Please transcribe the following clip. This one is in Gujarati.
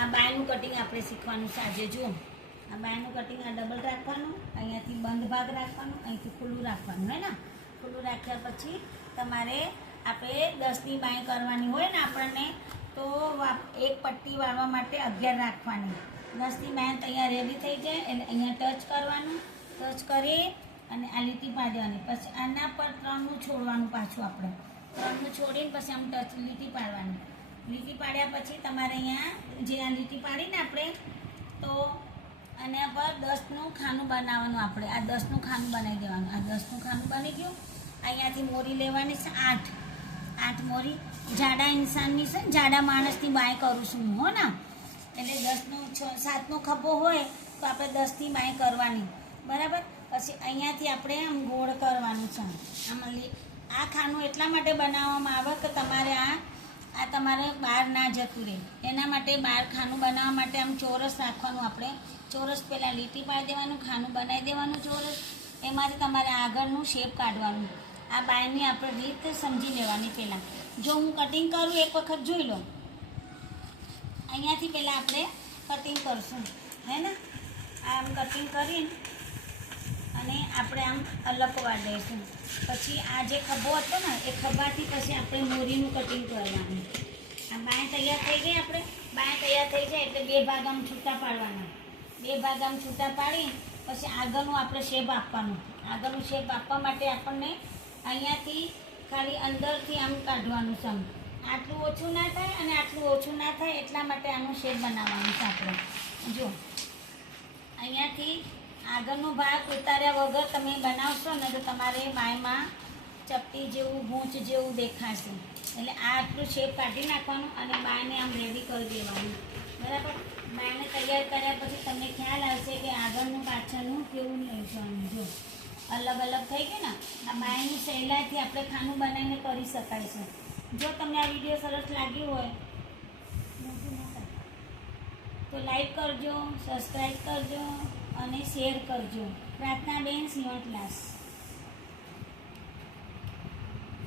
આ બાયનું કટિંગ આપણે શીખવાનું છે આજે. જુઓ, આ બાયનું કટિંગ આ ડબલ રાખવાનું, અહીંયાથી બંધ ભાગ રાખવાનો, અહીંથી ખુલ્લું રાખવાનું, હે ને. ખુલ્લું રાખ્યા પછી તમારે આપણે 10ની બાય કરવાની હોય ને આપણને, તો એક પટ્ટી વાળવા માટે 11 રાખવાની. 10ની બાય તૈયાર રેડી થઈ જાય એટલે અહીંયા ટચ કરવાનું. ટચ કરી અને આ લીટી પાડી દેવાની. પછી આના પર 3નું છોડવાનું પાછું આપણે. 3નું છોડીને પછી આમ ટચ લીટી પાડવાની. લીટી પાડ્યા પછી તમારે અહીંયા જે આ લીટી પાડીને આપણે, તો આના પર 10નું ખાનું બનાવવાનું આપણે. આ 10નું ખાનું બનાવી દેવાનું. આ 10નું ખાનું બની ગયું. અહીંયાથી મોરી લેવાની છે 8 મોરી. જાડા ઇન્સાનની છે, જાડા માણસની બાય કરું છું હું, હો ને. એટલે 7નો ખભો હોય તો આપણે 10ની બાય કરવાની, બરાબર. પછી અહીંયાથી આપણે આમ ગોળ કરવાનું છે. આમાં આ ખાનું એટલા માટે બનાવવામાં આવે કે તમારે આ તમારે બહાર ના જતું રહે, એના માટે બહાર ખાનું બનાવવા માટે આમ ચોરસ રાખવાનું. આપણે ચોરસ પહેલાં લીટી પાડી દેવાનું, ખાનું બનાવી દેવાનું ચોરસ. એમાંથી તમારે આગળનું શેપ કાઢવાનું. આ બાયની આપણે રીત સમજી લેવાની પહેલાં. જો હું કટિંગ કરું એક વખત જોઈ લો. અહીંયાથી પહેલાં આપણે કટિંગ કરશું, હે ને. આમ કટિંગ કરીને અને આપણે આમ અલગવા દઈશું. પછી આ જે ખભો હતો ને એ ખભાથી પછી આપણે મોરીનું કટિંગ કરવાનું. આ બાય તૈયાર થઈ ગઈ. આપણે બાય તૈયાર થઈ જાય એટલે 2 ભાગ આમ છૂટા પાડવાના. 2 ભાગ આમ છૂટા પાડી પછી આગળનું આપણે શેપ આપવાનું. આગળનું શેપ આપવા માટે આપણને અહીંયાથી ખાલી અંદરથી આમ કાઢવાનું છે. આટલું ઓછું ના થાય અને આટલું ઓછું ના થાય એટલા માટે આનું શેપ બનાવવાનું છે આપણે. જો અહીંયાથી આગળનો ભાગ ઉતાર્યા વગર તમે બનાવશો ને તો તમારે બાયમાં ચપટી જેવું, ગૂંચ જેવું દેખાશે. એટલે આ આટલું શેપ કાઢી નાખવાનું અને બાયને આમ રેડી કરી દેવાનું, બરાબર. બાયને તૈયાર કર્યા પછી તમને ખ્યાલ આવશે કે આગળનું પાછળનું કેવું લેવાનું. જો અલગ અલગ થઈ ગયું ને. આ બાયની સહેલાઈથી આપણે ખાનું બનાવીને કરી શકાય છે. જો તમને આ વિડીયો સરસ લાગ્યો હોય તો લાઈક કરજો, સબસ્ક્રાઈબ કરજો અને શેર કરજો. પ્રાર્થના બેન સીવણ ક્લાસ.